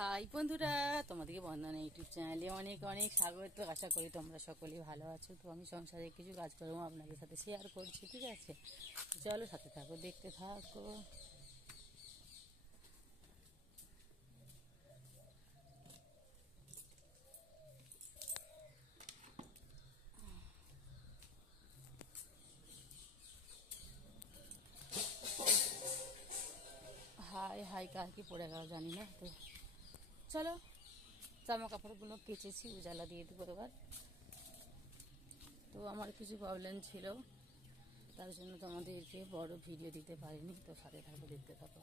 হাই বন্ধুরা, তোমাদেরকে বন্দনা ইউটিউব চ্যানেলে অনেক অনেক স্বাগত। আশা করি তোমরা সকলেই ভালো আছো। তো আমি সংসারে কিছু কাজকর্ম আপনাদের সাথে শেয়ার করছি, ঠিক আছে? চলো সাথে থাকো, দেখতে থাকো। হাই হাই কার কি পড়ে গেল জানি না। তো চলো, জামা কাপড়গুলো কেচেছি, উজালা দিয়ে দেবো এবার। তো আমার কিছু প্রবলেম ছিল, তার জন্য তোমাদেরকে বড় ভিডিও দিতে পারিনি। তো সাথে থাকো, দেখতে থাকো।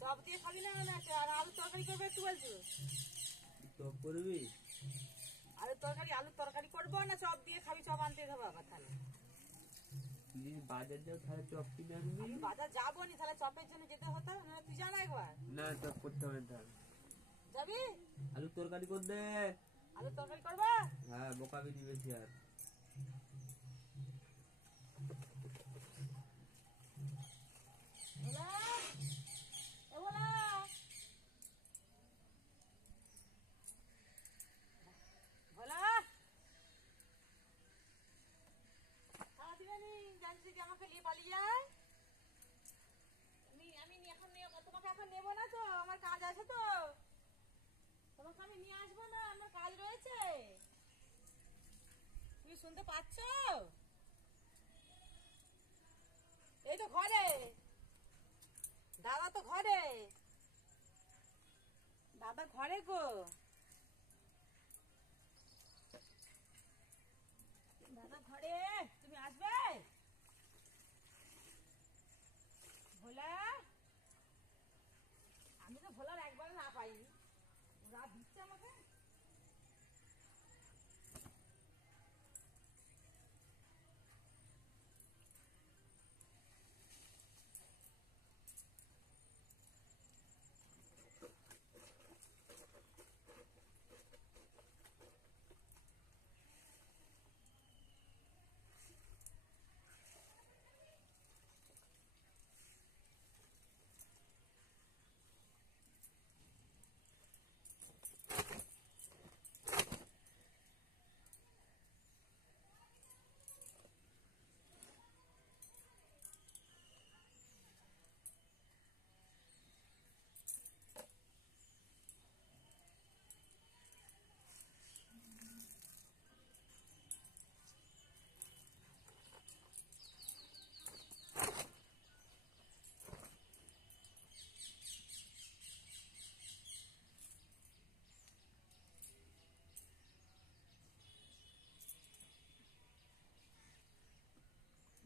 চপ দিয়ে খাবি না? আর আলুর তরকারি করবে একটু বলছো? চপ করবি? আলুর তরকারি করবো না চপ দিয়ে খাবি? চপ আনতে যাবো আবার তাহলে? তুই বাজার যাও, তাহলে চপ কিনে আনবি। আমি বাজার যাবো নি, তাহলে চপের জন্য যেতে হতো না? তুই জানা একবার। না, চপ করতে হবে না। যাবি? আলুর তরকারি করবে? আলুর তরকারি করবা? হ্যাঁ, বোকাবি দিবেছি। আর আমাকে নিয়ে পালিয়ে যায়। আমি তোমাকে এখন নেবো না, তো আমার কাজ আছে। তো তোমাকে আমি নিয়ে আসবো না, আমার কাজ রয়েছে। তুমি শুনতে পাচ্ছ? এই তো ঘরে, দাদা তো ঘরে, দাদা ঘরে গো। দাদা ঘরে, তুমি আসবে? ভোলা, আমি তো ভোলার একবার না পাইনি, রাত দিচ্ছে আমাকে।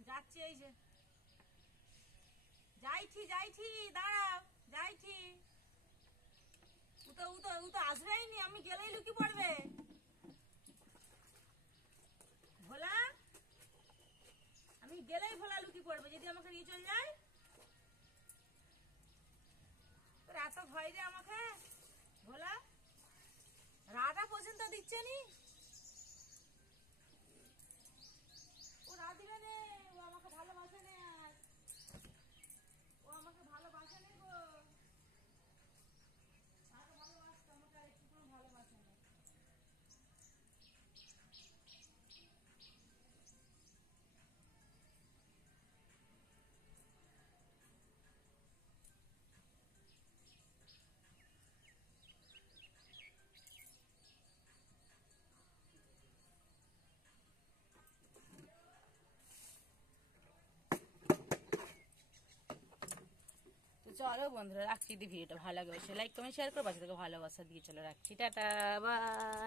যাচ্ছি, এই যে যাইছি, দাঁড়াও, যাইছি। ও তো আসবেই নি, আমি গেলেই লুকি পড়বে। ভোলা, আমি গেলেই ভোলা লুকি পড়বে যদি আমাকে নিয়ে চলে যায়। তোর এত ভয় রে আমাকে ভোলা, রাটা পর্যন্ত দিচ্ছে নি। ও রা দিবে নে, ও আমাকে ভালোবাসে নে। আর ও আমাকে ভালোবাসে নে গো, তাকে ভালোবাসতো, আমাকে আর একটু কোনো ভালোবাসে না। চলো বন্ধুরা রাখছি, যদি ভিডিওটা ভালো লাগে অবশ্যই লাইক কমেন্ট শেয়ার করে পাশে থেকে ভালোবাসা দিয়ে চলো রাখছি, টাটা বাই।